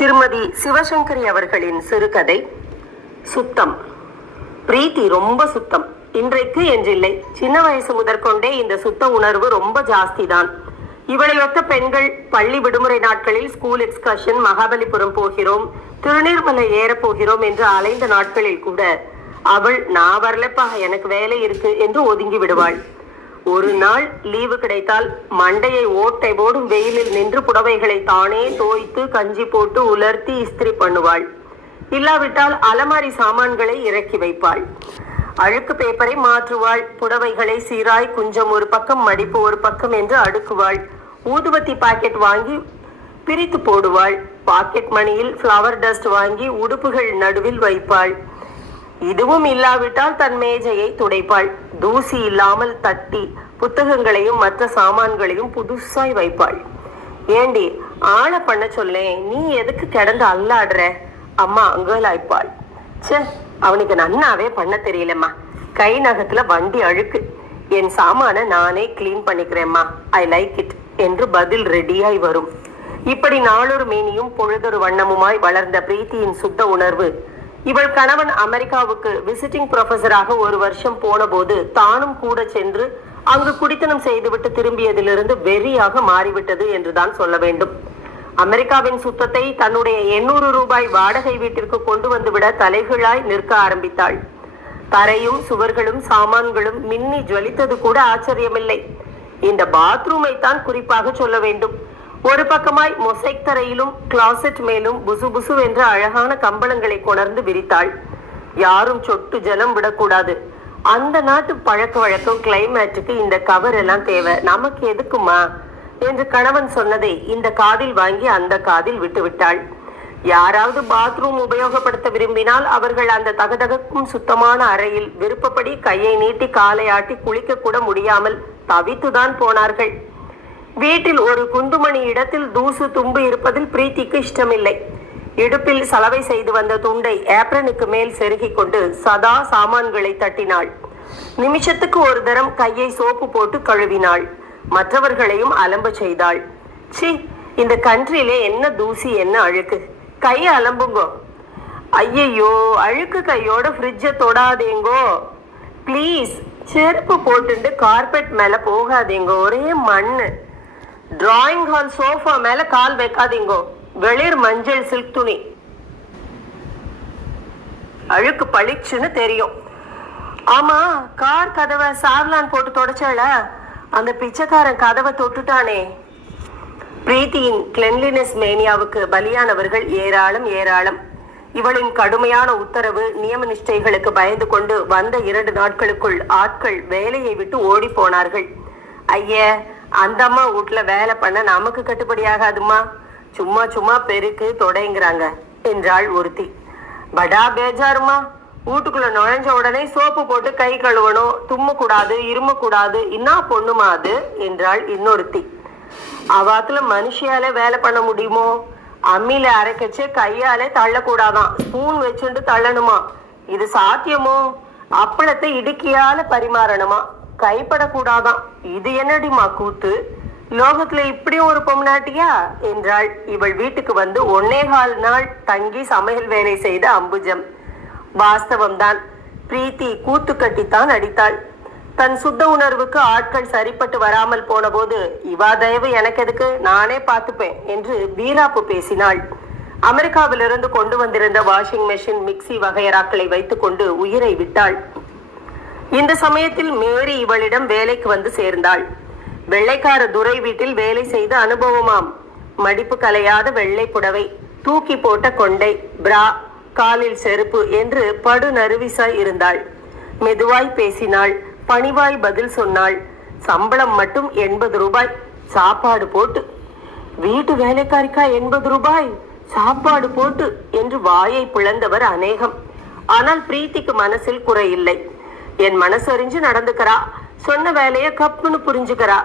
திருமதி சிவசங்கரி அவர்களின் சிறுகதை சுத்தம். பிரீத்தி ரொம்ப சுத்தம். இன்றைக்கு என்றில்லை. சின்ன வயசு முதற்கொண்டே இந்த சுத்த உணர்வு ரொம்ப ஜாஸ்தி தான் இவளையொத்த பெண்கள் பள்ளி விடுமுறை நாட்களில் ஸ்கூல் எக்ஸ்கர்ஷன் மகாபலிபுரம் போகிறோம் திருநீர்மலை ஏறப் போகிறோம் என்று அலைந்த நாட்களில் கூட அவள் நான் வரலப்பா எனக்கு வேலை இருக்கு என்று ஒதுங்கி விடுவாள். ஒரு நாள் லீவு கிடைத்தால் மண்டையை ஓட்டை போடும் வெயிலில் நின்று புடவைகளை தானே தோய்த்து கஞ்சி போட்டு உலர்த்தி இஸ்திரி பண்ணுவாள். இல்லாவிட்டால் அலமாரி சாமான்களை இறக்கி வைப்பாள். அழுக்கு பேப்பரை மாற்றுவாள். புடவைகளை சீராய் குஞ்சம் ஒரு பக்கம் மடிப்பு ஒரு பக்கம் என்று அடுக்குவாள். ஊதுவத்தி பாக்கெட் வாங்கி பிரித்து போடுவாள். பாக்கெட் மணியில் ஃப்ளவர் டஸ்ட் வாங்கி உடுப்புகள் நடுவில் வைப்பாள். இதுவும் இல்லாவிட்டால் தன் மேஜையை துடைப்பாள். தூசி இல்லாமல் தட்டி புத்தகங்களையும் மற்ற சாமான்களையும் புதுசாய் வைப்பாள். ஏண்டி ஆள பண்ண சொல்லேன் நீ எதுக்கு கிடந்து அல்லாடுற? அம்மா அங்கலாய்ப்பாள். சே அவனுக்கு நன்னாவே பண்ண தெரியலம்மா. கை நகத்துல வண்டி அழுக்கு. என் சாமான நானே கிளீன் பண்ணிக்கிறேம்மா. ஐ லைக் இட் என்று பதில் ரெடியாய் வரும். இப்படி நாளொரு மேனியும் பொழுதொரு வண்ணமுமாய் வளர்ந்த பிரீத்தியின் சுத்த உணர்வு இவள் கணவன் அமெரிக்காவுக்கு விசிட்டிங் ப்ரொஃபஸராக ஒரு வருஷம் போனபோது தானும் கூட சென்று அங்கு குடித்தனம் செய்துவிட்டு திரும்பியதிலிருந்து வெறியாக மாறிவிட்டது என்றுதான் சொல்ல வேண்டும். அமெரிக்காவின் சுத்தத்தை தன்னுடைய எண்ணூறு ரூபாய் வாடகை வீட்டிற்கு கொண்டு வந்துவிட தலைகளாய் நிற்க ஆரம்பித்தாள். தரையும் சுவர்களும் சாமான்களும் மின்னி ஜொலித்தது கூட ஆச்சரியமில்லை. இந்த பாத்ரூமை தான் குறிப்பாக சொல்ல வேண்டும். ஒரு பக்கமாய் மொசைக் தரையிலும் கிளாசெட் மேலும் புசு புசு என்ற அழகான கம்பளங்களை கொணர்ந்து விரித்தாள். யாரும் சொட்டு ஜலம் விடக்கூடாது. அந்த நாட்டு பழக்க வழக்கம் கிளைமேட்டுக்கு இந்த கவர் எல்லாம் தேவை. நமக்கு எதுக்குமா? என்று கணவன் சொன்னதை இந்த காதில் வாங்கி அந்த காதில் விட்டு விட்டாள். யாராவது பாத்ரூம் உபயோகப்படுத்த விரும்பினால் அவர்கள் அந்த தகதகக்கும் சுத்தமான அறையில் விருப்பப்படி கையை நீட்டி காலை ஆட்டி குளிக்க கூட முடியாமல் தவித்துதான் போனார்கள். வீட்டில் ஒரு குந்துமணி இடத்தில் தூசு தும்பு இருப்பதில் பிரீத்திக்கு இஷ்டமில்லை. இடுப்பில் சலவை செய்து வந்த துண்டை ஏப்ரனுக்கு மேல் செருகிக் கொண்டு சதா சாமான்களை தட்டினாள். நிமிஷத்துக்கு ஒரு தரம் கையை சோப்பு போட்டு கழுவினாள். மற்றவர்களையும் அலம்ப செய்தாள். சி இந்த கண்ட்ரியிலே என்ன தூசி என்ன அழுக்கு? கையை அலம்புங்கோ. ஐயையோ அழுக்கு கையோட ஃப்ரிட்ஜை தொடாதேங்கோ. ப்ளீஸ் செருப்பு போட்டுட்டு கார்பெட் மேலே போகாதீங்க. ஒரே மண்ணு. டிராயிங் ஹால் சோஃபா மேல கால் வைக்காதீங்கோ. வெளிர் மஞ்சள் சில்க் துணி. அழுக்கு பளிச்சுன்னு தெரியும். ஆமா கார் கதவை சாவ்லான் போட்டு தொடச்சால அந்த பிச்சைக்காரன் கதவை தொட்டுட்டானே. பிரீத்தியின் கிளென்லினஸ் மேனியாவுக்கு பலியானவர்கள் ஏராளம் ஏராளம். இவளின் கடுமையான உத்தரவு நியம நிஷ்டைகளுக்கு பயந்து கொண்டு வந்த இரண்டு நாட்களுக்குள் ஆட்கள் வேலையை விட்டு ஓடி போனார்கள். ஐய அந்த அம்மா வீட்டுல வேலை பண்ண நமக்கு கட்டுப்படியாகாதும்மா சும்மா சும்மா பெருக்கு தொடைங்கிறாங்க என்றாள் ஒருத்தி. படா பேஜாருமா வீட்டுக்குள்ள நுழைஞ்ச உடனே சோப்பு போட்டு கை கழுவணும். தும்மக்கூடாது இருமக்கூடாது இன்னா பொண்ணுமா அது? என்றாள் இன்னொருத்தி. அவாத்துல மனுஷியால வேலை பண்ண முடியுமோ? அம்மியில அரைக்கச்சு கையாலே தள்ளக்கூடாதாம் ஸ்பூன் வச்சுட்டு தள்ளணுமா? இது சாத்தியமோ? அப்பளத்தை இடுக்கியால பரிமாறணுமா? கைப்படக்கூடாதாம் இது என்னடிமா கூத்து? லோகத்துல இப்படியும் ஒரு பொம்னாட்டியா? என்றாள் இவள் வீட்டுக்கு வந்து ஒன்னேகால் நாள் தங்கி சமையல் வேலை செய்த அம்புஜம். வாஸ்தவம்தான். பிரீத்தி கூத்து கட்டித்தான் அடித்தாள். தன் சுத்த உணர்வுக்கு ஆட்கள் சரிப்பட்டு வராமல் போன போது இவா தயவு எனக்கு எதுக்கு? நானே பார்த்துப்பேன் என்று வீராப்பு பேசினாள். அமெரிக்காவிலிருந்து கொண்டு வந்திருந்த வாஷிங் மெஷின் மிக்சி வகையராக்களை வைத்துக்கொண்டு உயிரை விட்டாள். இந்த சமயத்தில் மேரி இவளிடம் வேலைக்கு வந்து சேர்ந்தாள். வெள்ளைக்கார துரை வீட்டில் வேலை செய்த அனுபவமாம். மடிப்பு கலையாத வெள்ளை புடவை தூக்கி போட்ட கொண்டை பிரா காலில் செருப்பு என்று படு நறுவிசாய் இருந்தாள். மெதுவாய் பேசினாள் பணிவாய் பதில் சொன்னாள். சம்பளம் மட்டும் எண்பது ரூபாய் சாப்பாடு போட்டு. வீட்டு வேலைக்காரிக்கா எண்பது ரூபாய் சாப்பாடு போட்டு என்று வாயை பிளந்தவர் அநேகம். ஆனால் பிரீத்திக்கு மனசில் குறையில்லை இல்லை. என் மனசறிஞ்சு நடந்துக்கிறா. சொன்ன வேலைய கப்புன்னு புரிஞ்சுக்கிறா.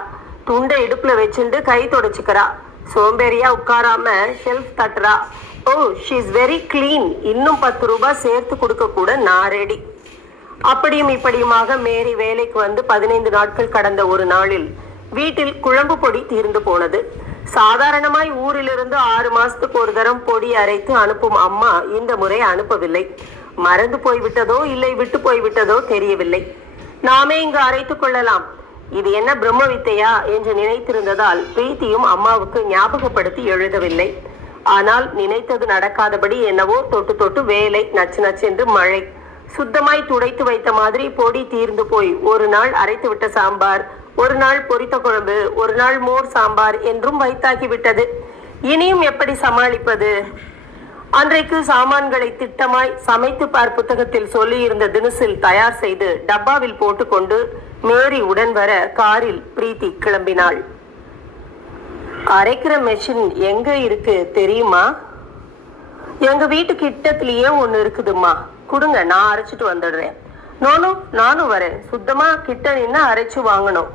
துண்டை இடுப்புல வச்சுண்டு கை தொடச்சுக்கிறா. சோம்பேறியா உட்காராம ஷெல்ஃப் தட்டுறா. Oh she is very clean இன்னும் பத்து ரூபாய் சேர்த்து கொடுக்க கூட நான் ரெடி அப்படியும் இப்படியுமாக மேரி வேலைக்கு வந்து பதினைந்து நாட்கள் கடந்த ஒரு நாளில் வீட்டில் குழம்பு பொடி தீர்ந்து போனது. சாதாரணமாய் ஊரிலிருந்து ஆறு மாசத்துக்கு ஒரு தரம் பொடி அரைத்து அனுப்பும் அம்மா இந்த முறை அனுப்பவில்லை. மறந்து போய்விட்டதோ இல்லை விட்டு போய்விட்டதோ தெரியவில்லை. நாமே இங்கு அரைத்துக் கொள்ளலாம். இது என்ன பிரம்ம வித்தையா என்று நினைத்திருந்ததால் பிரீத்தியும் அம்மாவுக்கு ஞாபகப்படுத்தி எழுதவில்லை. ஆனால் நினைத்தது நடக்காதபடி என்னவோ தொட்டு தொட்டு வேலை நச்சு நச்சென்று மழை. சுத்தமாய் துடைத்து வைத்த மாதிரி பொடி தீர்ந்து போய் ஒரு நாள் அரைத்து விட்ட சாம்பார் ஒரு நாள் பொரித்த குழம்பு ஒரு நாள் மோர் சாம்பார் என்றும் வைத்தாகிவிட்டது இனியும் எப்படி சமாளிப்பது? அன்றைக்கு சாமான்களை திட்டமாய் சமைத்து பார் புத்தகத்தில் சொல்லியிருந்த தினசில் தயார் செய்து டப்பாவில் போட்டுக்கொண்டு மேரி உடன் வர காரில் பிரீத்தி கிளம்பினாள். அரைக்கிற மெஷின் எங்க இருக்கு தெரியுமா? எங்க வீட்டு கிட்டத்திலேயே ஒண்ணு இருக்குதும்மா. கொடுங்க நான் அரைச்சிட்டு வந்துடுறேன். நானும் நானும் வரேன். சுத்தமா கிட்ட நின்று அரைச்சு வாங்கணும்.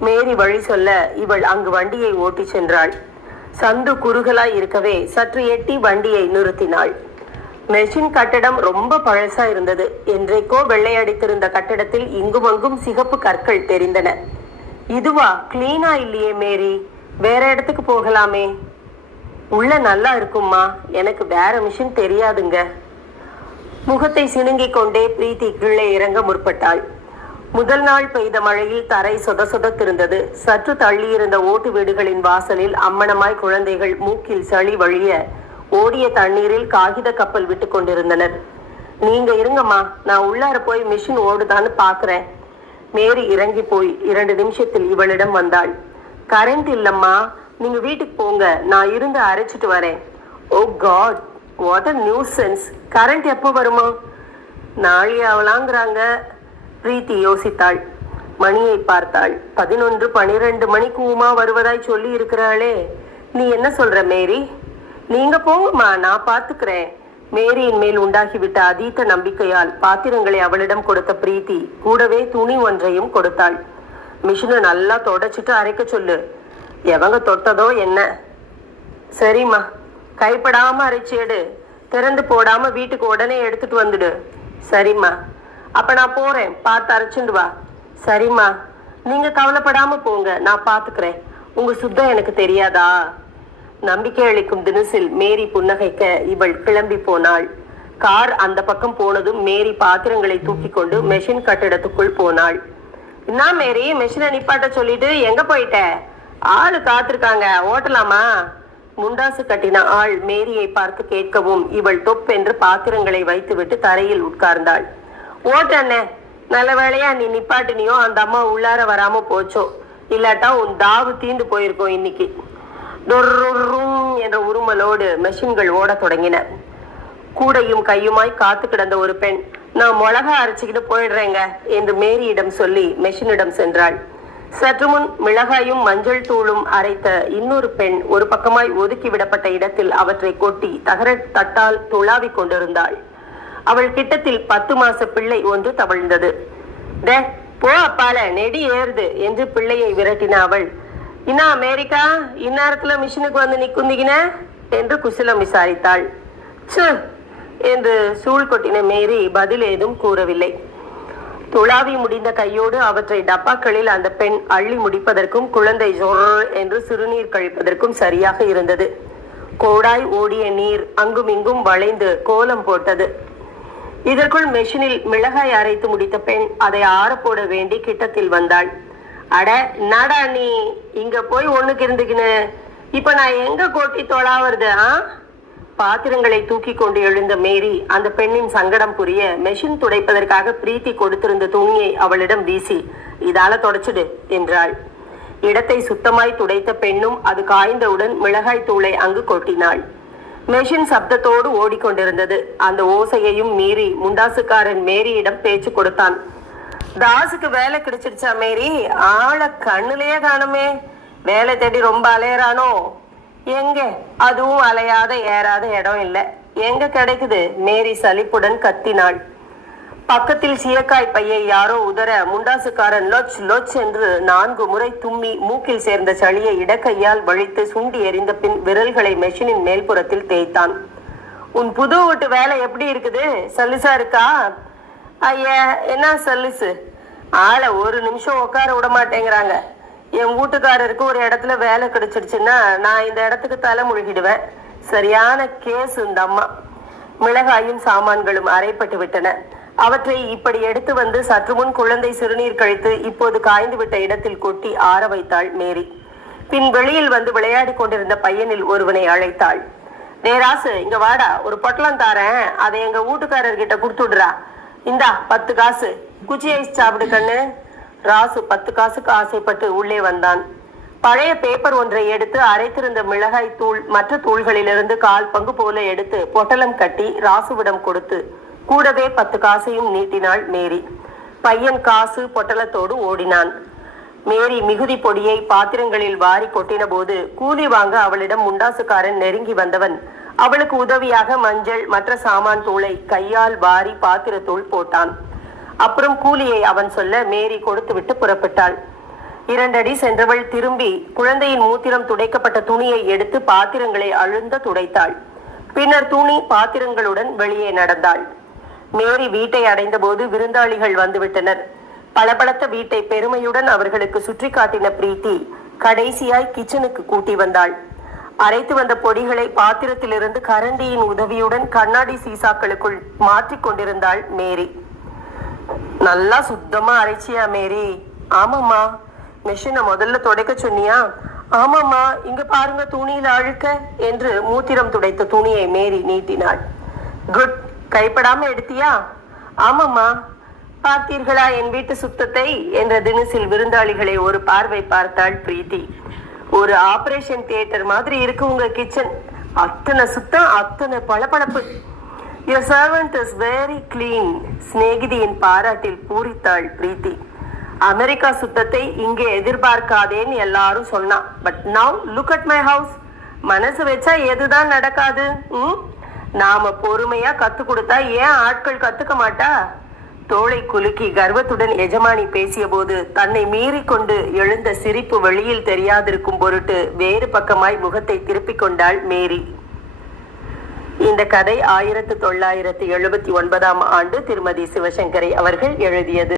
மேரி வழி சொல்ல இவள் அங்கு வண்டியை ஓட்டி சென்றாள். சந்து குறுகலாய் இருக்கவே சற்று எட்டி வண்டியை நிறுத்தினாள். மெஷின் கட்டடம் ரொம்ப பழசா இருந்தது. என்றைக்கோ வெள்ளையடித்திருந்த கட்டடத்தில் இங்குமங்கும் சிகப்பு கற்கள் தெரிந்தன. இதுவா கிளீனா இல்லையே மேரி? வேற இடத்துக்கு போகலாமே. உள்ள நல்லா இருக்கும்மா. எனக்கு வேற மிஷின் தெரியாதுங்க. முகத்தை சினுங்கிக் கொண்டே பிரீத்தி கீழே இறங்க முற்பட்டாள். முதல் நாள் பெய்த மழையில் தரை சொத சொதத்திருந்தது. சற்று தள்ளியிருந்த ஓட்டு வீடுகளின் வாசலில் அம்மணமாய் குழந்தைகள் மூக்கில் சளி வழிய ஓடிய தண்ணீரில் காகித கப்பல் விட்டு கொண்டிருந்தனர். நீங்க இருங்கம்மா நான் உள்ளார போய் மிஷின் ஓடுதான்னு பாக்குறேன். மேரி இறங்கி போய் இரண்டு நிமிஷத்தில் இவளிடம் வந்தாள். கரண்ட் இல்லம்மா நீங்க வீட்டுக்கு போங்க நான் இருந்து அரைச்சிட்டு வரேன். ஓ god what a nuisance current எப்போ வருமா? நாளை பிரீத்தி யோசித்தாள். மணியை பார்த்தாள். பதினொன்று பனிரெண்டு மணிக்கு உமா வருவதாய் சொல்லி இருக்கிறாளே. நீ என்ன சொல்ற மேரி? நீங்க போங்கம்மா நான் பாத்துக்கிறேன். மேரியின் மேல் உண்டாகிவிட்ட அதீத நம்பிக்கையால் பாத்திரங்களை அவளிடம் கொடுத்த பிரீத்தி கூடவே துணி ஒன்றையும் கொடுத்தாள். மிஷினை நல்லா தொடச்சிட்டு அரைக்க சொல்லு. எவங்க தொட்டதோ என்ன? சரிம்மா கைப்படாம அரைச்சேடு திறந்து போடாம வீட்டுக்கு உடனே எடுத்துட்டு வந்துடு. சரிம்மா. அப்ப நான் போறேன். பார்த்து அரைச்சுண்டு வா. சரிம்மா. நீங்க கவலைப்படாம போங்க. நான் பாத்துக்கிறேன் உங்க சுத்தம் எனக்கு தெரியாதா? நம்பிக்கை அளிக்கும் தினசில் மேரி புன்னகைக்க இவள் கிளம்பி போனாள். கார் அந்த பக்கம் போனதும் மேரி பாத்திரங்களை தூக்கி கொண்டு மெஷின் கட்டிடத்துக்குள் போனாள். என்ன மேரி? மெஷினை நிப்பாட்ட சொல்லிட்டு எங்க போயிட்ட? ஆளு காத்திருக்காங்க. ஓட்டலாமா? முண்டாசு கட்டின ஆள் மேரியை பார்த்து கேட்கவும் இவள் தொப் என்று பாத்திரங்களை வைத்துவிட்டு தரையில் உட்கார்ந்தாள். ஓட்டண்ணே நல்ல வேலையா நீ நிப்பாட்டினியோ அந்த அம்மா உள்ளார வராம போச்சோ. இல்லாட்டா உன் தாவு தீந்து போயிருக்கோம் இன்னைக்கு. டொர்ரும் என்ற உருமலோடு மெஷின்கள் ஓடத் தொடங்கின. கூடையும் கையுமாய் காத்து கிடந்த ஒரு பெண் நான் மிளகா அரைச்சிக்கிட்டு போயிடுறேங்க என்று மேரியிடம் சொல்லி மெஷினிடம் சென்றாள். சற்று முன் மிளகாயும் மஞ்சள் தூளும் அரைத்த இன்னொரு பெண் ஒரு பக்கமாய் ஒதுக்கி விடப்பட்ட இடத்தில் அவற்றை கொட்டி தகர தட்டால் துளாவிக் கொண்டிருந்தாள். அவள் கிட்டத்தில் பத்து மாச பிள்ளை ஒன்று தவழ்ந்தது. டே போ அப்பால நெடி ஏறுது என்று பிள்ளையை விரட்டின அவள். இன்னா அமெரிக்கா இந்நேரத்துல மிஷினுக்கு வந்து நிக்குந்திகின என்று குசலம் விசாரித்தாள். ச்சே என்று சூழ் கொட்டின மேரி பதில் ஏதும் கூறவில்லை. துளாவி முடிந்த கையோடு அவற்றை டப்பாக்களில் அந்த பெண் அள்ளி முடிப்பதற்கும் குழந்தை ஜொர் என்று சிறுநீர் கழிப்பதற்கும் சரியாக இருந்தது. கோடாய் ஓடிய நீர் அங்குமிங்கும் வளைந்து கோலம் போட்டது. இதற்குள் மெஷினில் மிளகாய் அரைத்து முடித்த பெண் அதை ஆறப்போட வேண்டி கிட்டத்தில் வந்தாள். அட நாடா நீ? இங்க போய் ஒண்ணுக்கு இருந்துக்கின்னு இப்ப நான் எங்க கொட்டி தொழாவது ஆ? பாத்திரங்களை தூக்கி கொண்டு எழுந்த மேரி அந்த பெண்ணின் சங்கடம் புரிய மெஷின் துடைப்பதற்காக பிரீத்தி கொடுத்திருந்த துணியை அவளிடம் வீசி இதால தொடச்சிடு என்றாள். இடத்தை சுத்தமாய் துடைத்த பெண்ணும் அது காய்ந்தவுடன் மிளகாய் தூளை அங்கு கொட்டினாள். மெஷின் சப்தத்தோடு ஓடிக்கொண்டிருந்தது. அந்த ஓசையையும் மீறி முண்டாசுக்காரன் மேரியிடம் பேச்சு கொடுத்தான். தாசுக்கு வேலை கிடைச்சிடுச்சா மேரி? ஆளை கண்ணுலயே காணுமே. வேலை தேடி ரொம்ப அலையறானோ? எங்க? அதுவும் அலையாத ஏறாத இடம் இல்லை. எங்க கிடைக்குது? மேரி சலிப்புடன் கத்தினாள். பக்கத்தில் சீயக்காய் பையை யாரோ உதற முண்டாசுக்காரன் லொச் லொச் என்று நான்கு முறை தும்மி மூக்கில் சேர்ந்த சளியை இடக்கையால் வழித்து சுண்டி எறிந்த பின் விரல்களை மெஷினின் மேல்புறத்தில் தேய்த்தான். உன் புது வீட்டு வேலை எப்படி இருக்குது? சல்லிசா இருக்கா? ஐயா என்ன சல்லிசு? ஆளை ஒரு நிமிஷம் உட்கார விட மாட்டேங்கிறாங்க. என் வீட்டுக்காரருக்கு ஒரு இடத்துல வேலை கிடைச்சிடுச்சுன்னா நான் இந்த இடத்துக்கு தலை முழுகிடுவேன். சரியான கேஸ் இந்த அம்மா. மிளகாயும் சாமான்களும் அறைப்பட்டு விட்டன. அவற்றை இப்படி எடுத்து வந்து சற்று முன் குழந்தை சிறுநீர் கழித்து இப்போது காய்ந்து விட்ட இடத்தில் கொட்டி ஆற வைத்தாள் மேரி. பின் வெளியில் வந்து விளையாடி கொண்டிருந்த பையனில் ஒருவனை அழைத்தாள். டே ராசு இங்க வாடா ஒரு பொட்டலம் தாரேன். அதை எங்க வீட்டுக்காரர்கிட்ட கொடுத்துடுறா இந்தா பத்து காசு. குச்சி ஐஸ் சாப்பிடு கண்ணு. ராசு பத்து காசுக்கு ஆசைப்பட்டு உள்ளே வந்தான். பழைய பேப்பர் ஒன்றை எடுத்து அரைத்திருந்த மிளகாய் தூள் மற்ற தூள்களிலிருந்து கால் பங்கு போல எடுத்து பொட்டலம் கட்டி ராசுவிடம் கொடுத்து கூடவே பத்து காசையும் நீட்டினாள் மேரி. பையன் காசு பொட்டலத்தோடு ஓடினான். மேரி மிகுதி பொடியை பாத்திரங்களில் வாரி கொட்டின போது கூலி வாங்க அவளிடம் முண்டாசுக்காரன் நெருங்கி வந்தவன். அவளுக்கு உதவியாக மஞ்சள் மற்ற சாமான் தூளை கையால் வாரி பாத்திரத்தூள் போட்டான். அப்புறம் கூலியை அவன் சொல்ல மேரி கொடுத்துவிட்டு புறப்பட்டாள். இரண்டடி சென்றவள் திரும்பி குழந்தையின் மூத்திரம் துடைக்கப்பட்ட துணியை எடுத்து பாத்திரங்களை அழுந்த துடைத்தாள். பின்னர் துணி பாத்திரங்களுடன் வெளியே நடந்தாள். மேரி வீட்டை அடைந்தபோது விருந்தாளிகள் வந்துவிட்டனர். பளபளத்த வீட்டை பெருமையுடன் அவர்களுக்கு சுற்றி காட்டின பிரீத்தி கடைசியாய் கிச்சனுக்கு கூட்டி வந்தாள். அரைத்து வந்த பொடிகளை பாத்திரத்திலிருந்து கரண்டியின் உதவியுடன் கண்ணாடி சீசாக்களுக்குள் மாற்றிக் கொண்டிருந்தாள் மேரி. நல்லா சுத்தமா அரைச்சியா மேரி. ஆமாம்மா மெஷினை முதல்ல துடைக்க சொன்னியா? ஆமாம்மா இங்க பாருங்க துணியில அழுக்க என்று மூத்திரம் துடைத்த துணியை மேரி நீட்டினாள். குட் கைப்படாம எடுத்தியா? ஆமாம்மா. பார்த்தீர்களா என் வீட்டு சுத்தத்தை? என்ற தினசில் விருந்தாளிகளை ஒரு பார்வை பார்த்தாள் பிரீத்தி. ஒரு ஆபரேஷன் தியேட்டர் மாதிரி இருக்கு உங்க கிச்சன். அத்தனை சுத்தம் அத்தனை பளபளப்பு. Your servant is very clean சிநேகிதியின் பாராட்டில் பூரித்தாள் பிரீத்தி. அமெரிக்கா சுத்தத்தை இங்கே எதிர்பார்க்காதேன்னு எல்லாரும் சொன்னா. But now look at my house மனசு வச்சா எதுதான் நடக்காது? ம்? நாம பொறுமையா கத்து கொடுத்தா ஏன் ஆட்கள் கத்துக்க மாட்டா? தோளை குலுக்கி கர்வத்துடன் எஜமானி பேசிய போது தன்னை மீறி கொண்டு எழுந்த சிரிப்பு வெளியில் தெரியாதிருக்கும் பொருட்டு வேறு பக்கமாய் முகத்தை திருப்பிக் கொண்டாள் மேரி. இந்த கதை ஆயிரத்து தொள்ளாயிரத்து எழுபத்தி ஒன்பதாம் ஆண்டு திருமதி சிவசங்கரை அவர்கள் எழுதியது.